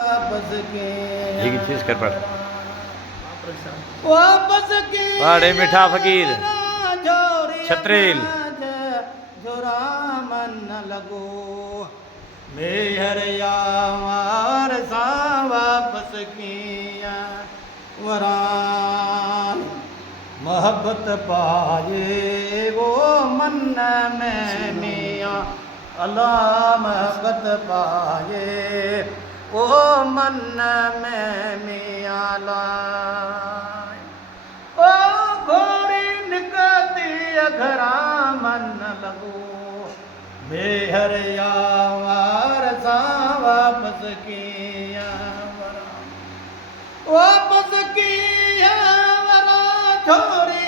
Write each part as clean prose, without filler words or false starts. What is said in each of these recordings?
ये चीज कर पड़ वापस के बड़े मीठा फकीर छत्रील जोरा मन न लगो मेहर यार सा वापस किया वरान मोहब्बत पाए वो मन में मियाँ अल्लाह मोहब्बत पाए वो मन में मियाँ लाए ओ घोड़ी निकलती घरा मन लगो मेहर यार सा वापस किया वापस किया वरा छोड़ी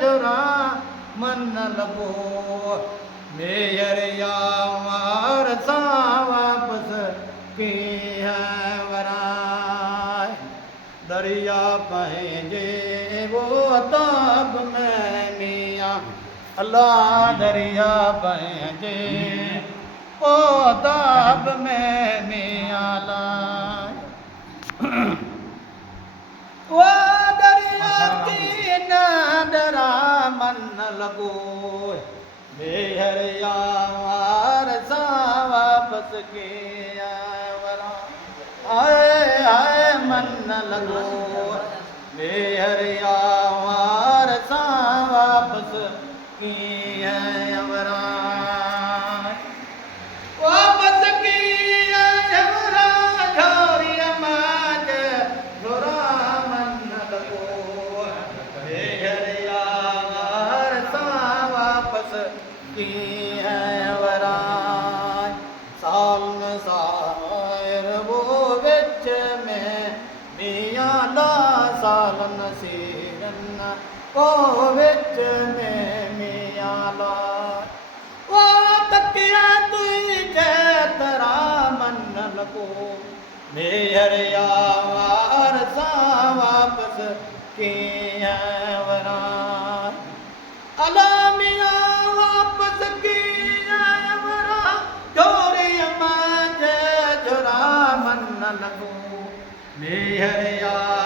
जोरा मन लगो मेहर यार सा वापस किया वरा दरिया पहजे वो ताब में मियाँ अल्लाह दरिया पहजे वो ताब में मियाँ लाए वो दरिया की डरा मन लगो मेहर यार सा वापस किया वरा आए आए मन न लगो मेहर यार सा वापस किया वरा वापस किया वरा झोरिया माज झोरा मन न लगो मेहर यार सा वापस किया वरा साल में सायर वो विच में मियाँ ला सालन सीरन वो विच में मियाँ ला वो तकिया तुझे तरा मन लगो मेहर यार सा वापस किया वरा अला मियाँ वापस किया वरा जोरे मां जोरा मन लगो मेहर यार